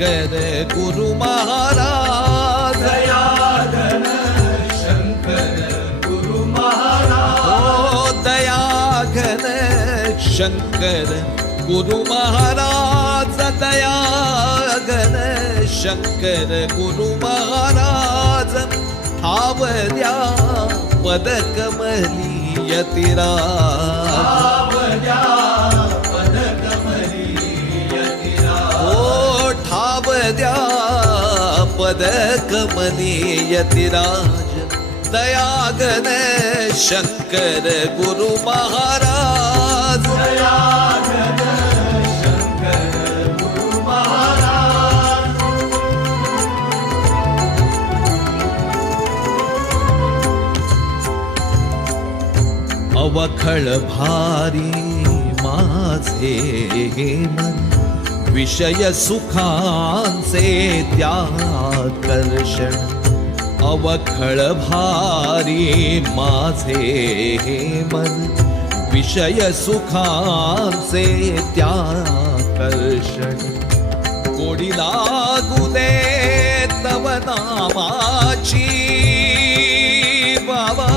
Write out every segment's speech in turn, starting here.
शंकर गुरु महाराज। दयाधन शंकर गुरु महाराज। ओ दया घन शंकर गुरु महाराज। दया घन शंकर गुरु महाराज। ठावल्या पदकमली यतिराज। द्या पदकमली यतिराज दयागन शंकर गुरु महाराज शंकर गुरु महाराज। अवखळ भारी माझे हे मन विषय सुखांचे त्याकर्षण अवखळ भारी माझे हे मन विषय सुखांचे त्याकर्षण. गोडी लागू दे तव नामाची बाबा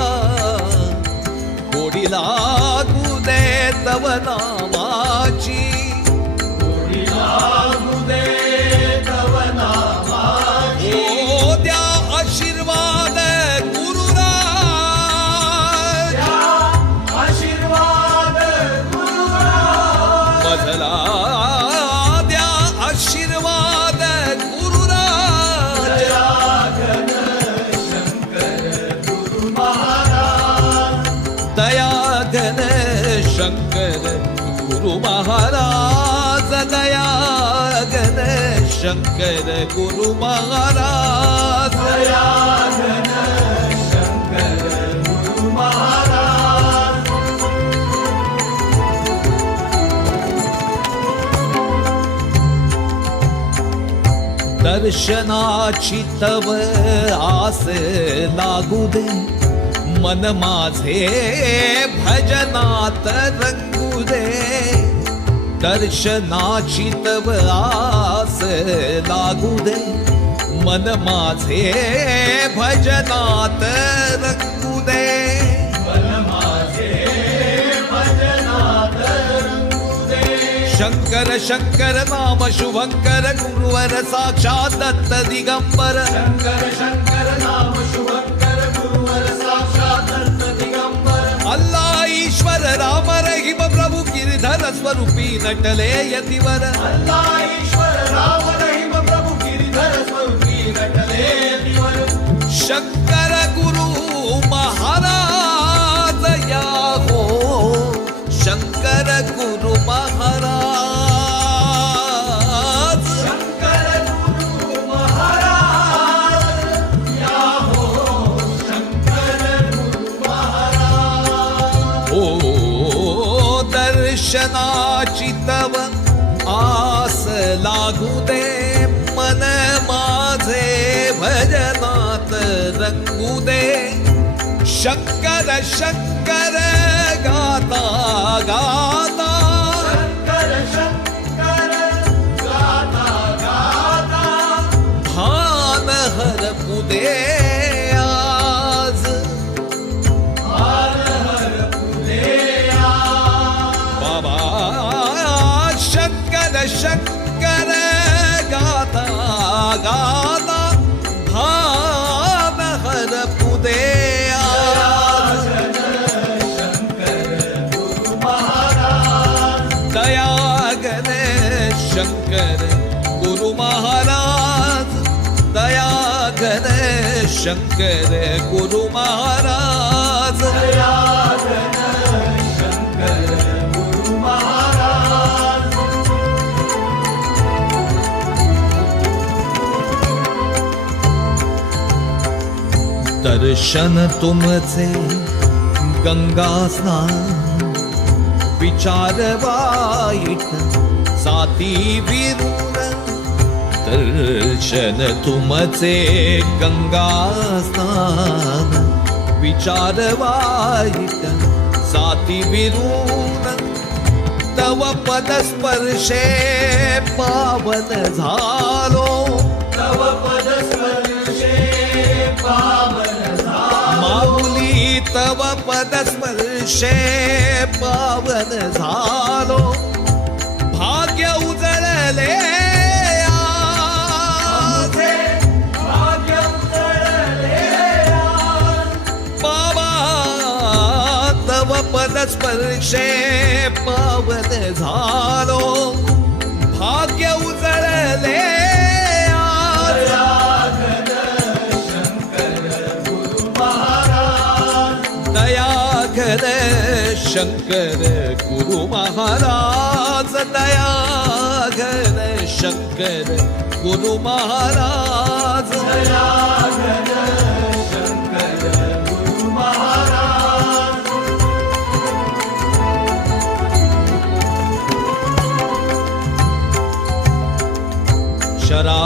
गोडी लागू दे तव नामाची महाराज दयाघन शंकर गुरु महाराज दयाघन शंकर गुरु महाराज। शंकर गुरु महाराज। दर्शनाची तव आस लागू दे। मन माझे भजनात रंगू दे दर्शनाची तव आस लागू दे मन माझे भजनात रंगू दे मन माझे भजनात रंगू दे शंकर शंकर नाम शुभंकर गुरुवर साक्षात दत्त दिगंबर. शंकर शंकर नाम शुभंकर गुरुवर ईश्वर राम रहीम प्रभु गिरधर स्वरूपी नटले यतिवर. अल्लाह ईश्वर राम रहीम प्रभु गिरिधर स्वरूपी नटले दिवर शंकर गुरु महाराज या हो. शंकर गुरु महाराज दर्शनाची तव आस लागू दे मन माझे भजनात रंगू दे शंकर शंकर गाता गाता। गणेश शंकर गुरु महाराज दया गणेश शंकर गुरु महाराज। शंकर गुरु महाराज। दर्शन तुमचे गंगा स्नान विचार वाईट साती विरूर दर्शन तुमचे गंगा स्नान विचार वाईट साती विरूर तव पदस्पर्शे पावन झालो तव पद स्पर्शे पावन झालो. माऊली तव पदस्पर्शे पावन झालो भाग्य उजळले आज. भाग्य उजळले बाबा तव पदस्पर्शे पावन झालो शंकर गुरु महाराज दया घन शंकर गुरु महाराज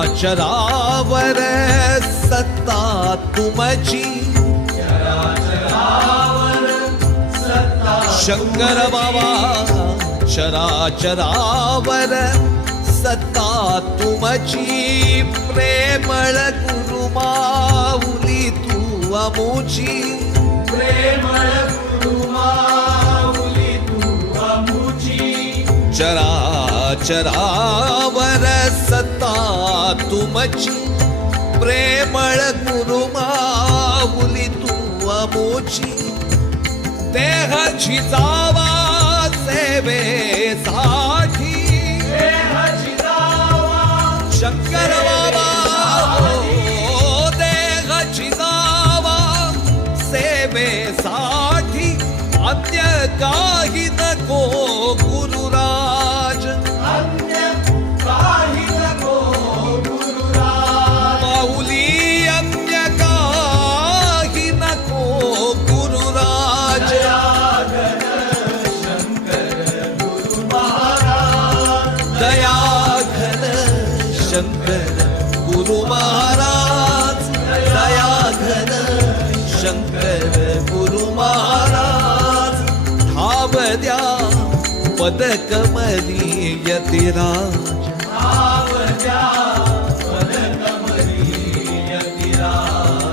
चराचरावर सत्ता तुमची शंकर बाबा चराचरावर सत्ता तुमची प्रेमळ गुरु माऊली तू अमुची प्रेमळ गुरु माऊली तू अमुची. चराचरावर सत्ता तुमची प्रेमळ गुरु माऊली तू अमुची देहाची जावा सेवेसाठी गुरु महाराज दया घन शंकर गुरु महाराज ठाव द्या पदकमली यतिराज.